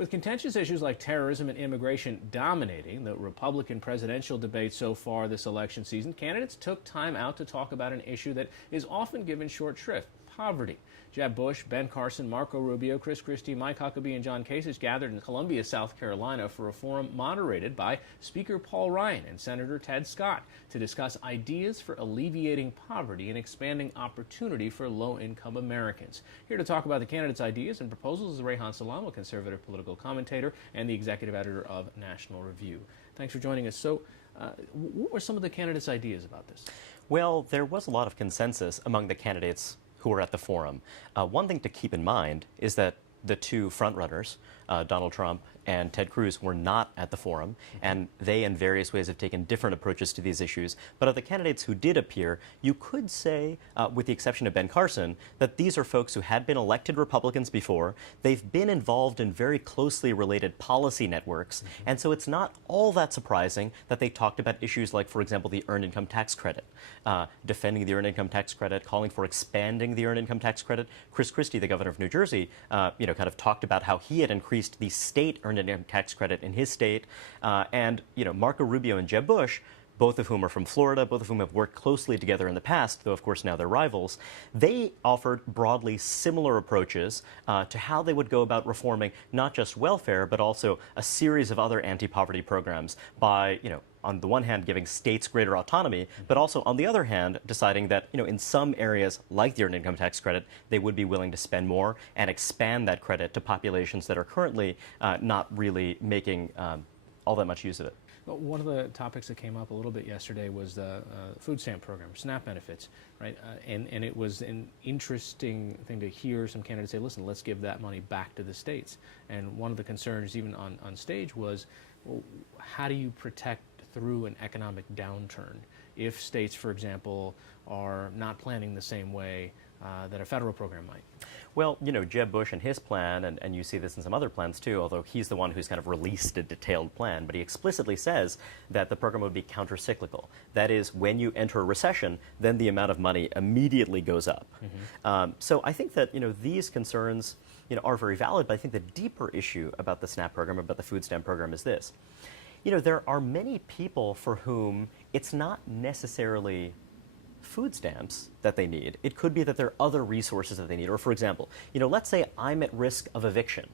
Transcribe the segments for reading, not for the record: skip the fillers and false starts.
With contentious issues like terrorism and immigration dominating the Republican presidential debate so far this election season, candidates took time out to talk about an issue that is often given short shrift: poverty. Jeb Bush, Ben Carson, Marco Rubio, Chris Christie, Mike Huckabee, and John Kasich gathered in Columbia, South Carolina for a forum moderated by Speaker Paul Ryan and Senator Ted Scott to discuss ideas for alleviating poverty and expanding opportunity for low-income Americans. Here to talk about the candidates' ideas and proposals is Reihan Salam, a conservative political commentator and the executive editor of National Review. Thanks for joining us. So, what were some of the candidates' ideas about this? Well, there was a lot of consensus among the candidates who were at the forum. One thing to keep in mind is that the two frontrunners, Donald Trump and Ted Cruz, were not at the forum, and they in various ways have taken different approaches to these issues. But of the candidates who did appear, you could say, with the exception of Ben Carson, that these are folks who had been elected Republicans before. They've been involved in very closely related policy networks, and so it's not all that surprising that they talked about issues like, for example, the Earned Income Tax Credit, defending the Earned Income Tax Credit, calling for expanding the Earned Income Tax Credit. Chris Christie, the governor of New Jersey, kind of talked about how he had increased the state Earned Income Tax Credit in his state, and Marco Rubio and Jeb Bush, both of whom are from Florida, both of whom have worked closely together in the past, though of course now they're rivals. They offered broadly similar approaches to how they would go about reforming not just welfare, but also a series of other anti-poverty programs by, on the one hand, giving states greater autonomy, but also, on the other hand, deciding that, in some areas, like the Earned Income Tax Credit, they would be willing to spend more and expand that credit to populations that are currently not really making all that much use of it. One of the topics that came up a little bit yesterday was the food stamp program, SNAP benefits, right? And it was an interesting thing to hear some candidates say, listen, let's give that money back to the states. And one of the concerns, even on stage, was, well, how do you protect through an economic downturn if states, for example, are not planning the same way that a federal program might? Well, Jeb Bush and his plan, and you see this in some other plans too, although he's the one who's kind of released a detailed plan, but he explicitly says that the program would be countercyclical. That is, when you enter a recession, then the amount of money immediately goes up. So I think that, these concerns, are very valid, but I think the deeper issue about the SNAP program, about the food stamp program, is this. There are many people for whom it's not necessarily food stamps that they need. It could be that there are other resources that they need. Or, for example, let's say I'm at risk of eviction.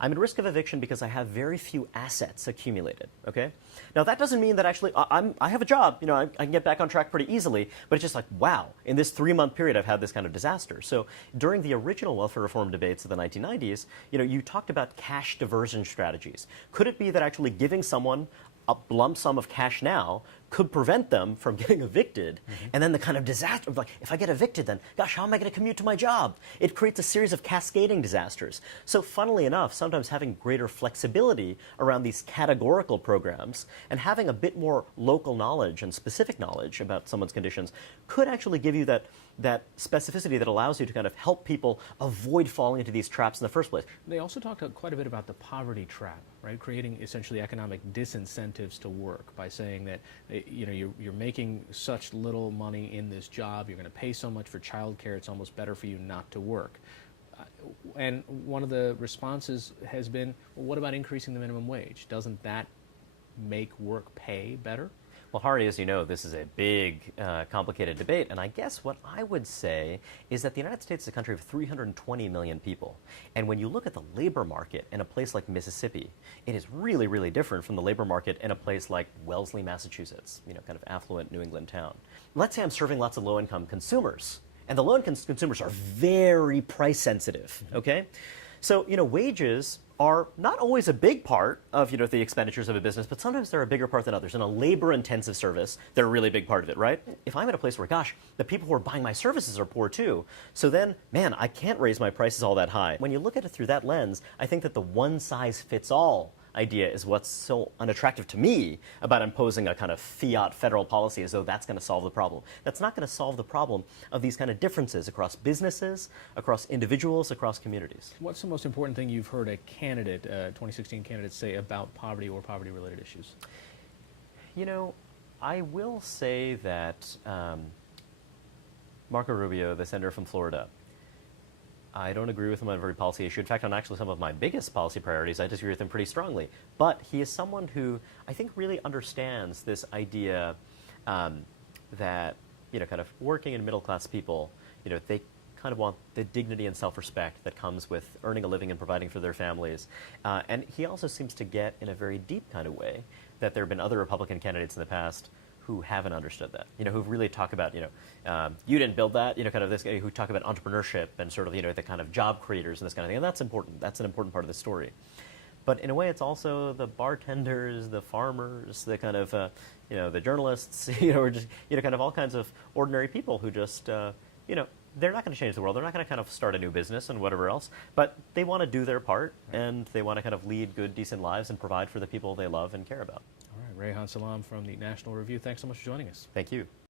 I'm at risk of eviction because I have very few assets accumulated, okay? Now, that doesn't mean that actually I have a job. I can get back on track pretty easily, but it's just like, wow, in this 3-month period, I've had this kind of disaster. So during the original welfare reform debates of the 1990s, you talked about cash diversion strategies. Could it be that actually giving someone a lump sum of cash now could prevent them from getting evicted, and then the kind of disaster of like, if I get evicted, then gosh, how am I going to commute to my job? It creates a series of cascading disasters. So funnily enough, sometimes having greater flexibility around these categorical programs and having a bit more local knowledge and specific knowledge about someone's conditions could actually give you that specificity that allows you to kind of help people avoid falling into these traps in the first place. They also talked quite a bit about the poverty trap, right? Creating essentially economic disincentives to work by saying that you're making such little money in this job, you're going to pay so much for childcare, it's almost better for you not to work. And one of the responses has been, well, what about increasing the minimum wage? Doesn't that make work pay better? Well, Hari, as you know, this is a big, complicated debate, and I guess what I would say is that the United States is a country of 320 million people, and when you look at the labor market in a place like Mississippi, it is really, really different from the labor market in a place like Wellesley, Massachusetts, kind of affluent New England town. Let's say I'm serving lots of low-income consumers, and the low-income consumers are very price-sensitive, okay? So, wages are not always a big part of, the expenditures of a business, but sometimes they're a bigger part than others. In a labor-intensive service, they're a really big part of it, right? If I'm at a place where, gosh, the people who are buying my services are poor too, so then, man, I can't raise my prices all that high. When you look at it through that lens, I think that the one-size-fits-all idea is what's so unattractive to me about imposing a kind of fiat federal policy as though that's going to solve the problem. That's not going to solve the problem of these kind of differences across businesses, across individuals, across communities. What's the most important thing you've heard a candidate, 2016 candidate, say about poverty or poverty-related issues? I will say that Marco Rubio, the senator from Florida, I don't agree with him on every policy issue. In fact, on actually some of my biggest policy priorities, I disagree with him pretty strongly. But he is someone who I think really understands this idea that, kind of working and middle-class people, they kind of want the dignity and self-respect that comes with earning a living and providing for their families. And he also seems to get, in a very deep kind of way, that there have been other Republican candidates in the past who haven't understood that, who've really talked about, you didn't build that, kind of this guy who talk about entrepreneurship and sort of, the kind of job creators and this kind of thing. And that's important. That's an important part of the story. But in a way, it's also the bartenders, the farmers, the kind of, the journalists, or just, kind of all kinds of ordinary people who just, they're not going to change the world. They're not going to kind of start a new business and whatever else, but they want to do their part, and they want to kind of lead good, decent lives and provide for the people they love and care about. All right, Reihan Salam from the National Review. Thanks so much for joining us. Thank you.